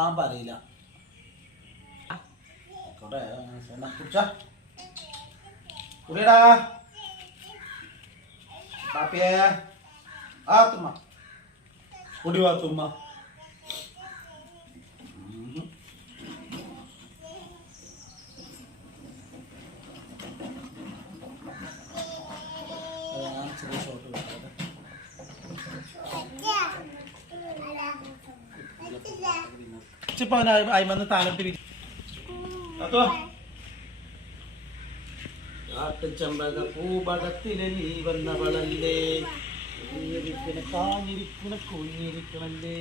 ഞാൻ പറയില്ല ആയിക്കോട്ടെ, എന്നാ കുടിച്ചോ. കുടിയെടാ. പാപ്പിയേ. ആ തുമ്മ. കുടി വാ തുമ്മ. ഇച്ചിപ്പോ അവന് അയി- അയിമന്ന് താഴോട്ട് വിരി കാട്ടുചെമ്പക പൂപടത്തിലെ നീ വന്നവളല്ലേ കുഞ്ഞിരിക്കണ കാഞ്ഞിരിക്കണ കുഞ്ഞിരിക്കണല്ലേ.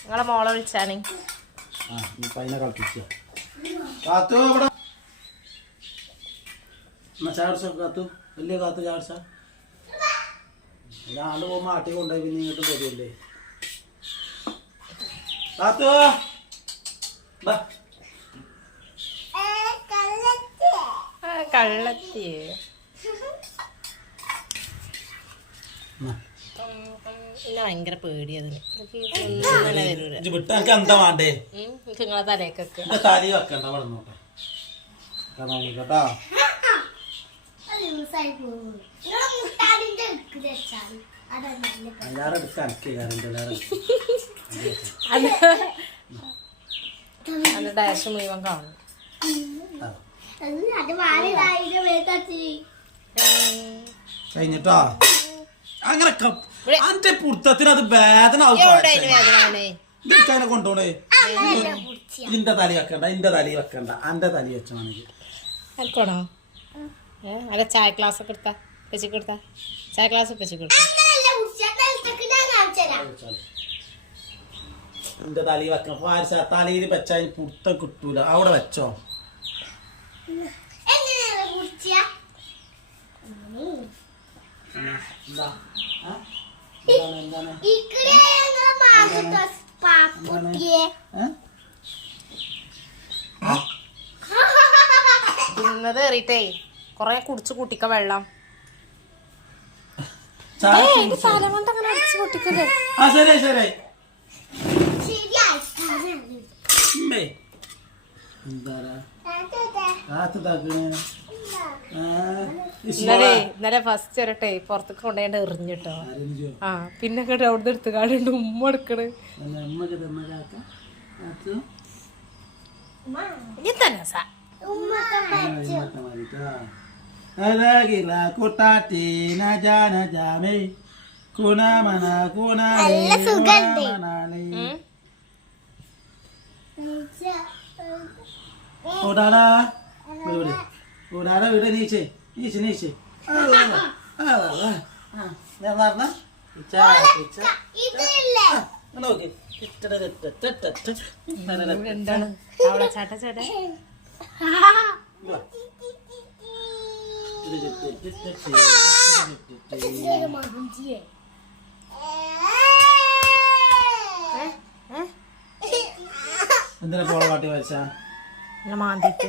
നിങ്ങളെ മോളെ വിളിച്ചാണ് ആ നീ പൈന കളിപ്പിച്ചോ കാത്തു കാത്തു വലിയ കാത്തു ആൾ പോകുമ്പോ ആട്ടി കൊണ്ടുപോയി പിന്നെ ഇങ്ങോട്ട് വരുമല്ലേ താത്തു കള്ളത്തിയേ. പിന്നെ ഭയങ്കര പേടിയത് വിട്ടാ എന്താ വേണ്ടേ? നിങ്ങളെ തലേക്കൊക്കെ വെക്കണ്ട തലി വെക്കണ്ട ഡാഷ് മുഴുവൻ കാണും. കഴിഞ്ഞിട്ടോ? അങ്ങനെ അന്റെ പുടുത്തത്തിന് അത് വേദന ഇതിനെ കൊണ്ടോണേ. ഇതിന്റെ തലി വെക്കണ്ട ഇന്റെ തലി വെക്കണ്ട. അന്റെ തലി വെച്ചാണെങ്കിൽ അല്ല ചായ ക്ലാസ് ഒക്കെ എടുത്താ പച്ചക്ക് എടുത്താ ചായ ക്ലാസ് പച്ചക്ക് എടുത്താ എന്റെ തലയിൽ വെക്കണം. പാരിച്ച തലയിൽ വെച്ചാൽ പുറത്തം കിട്ടൂല. അവിടെ വെച്ചോ? തിന്നത് കയറിയിട്ടേ കൊറേ കുടിച്ചു കൂട്ടിക്ക വെള്ളം ഇന്നലെ ഇന്നലെ ഫസ്റ്റ് വരട്ടെ പുറത്തേക്ക് കൊണ്ടുപോയി എറിഞ്ഞിട്ടോ ആ പിന്നെ കേട്ടോ അവിടുന്ന് എടുത്ത് കാടുണ്ട് ഉമ്മ എടുക്കണ് അമ്മയ്ക്ക് തന്ന കാക്ക കാത്തു തന്നെ സാ അഴകില കുട്ടാത്തി നജ നജാമേ കുണമന കുണാലേ കുണമനാലേ. ഓടാടാ വീട്. ഓടാടാ വീട് നീച്ചേ. നീച്ച് നീച്ച്. ഞാൻ പറഞ്ഞ? നോക്കി. എന്താണ്? അവളെ ചേട്ട ചേട്ട. എന്തിനാ പോള പാട്ടി വരച്ചാ മാന്തിട്ട്.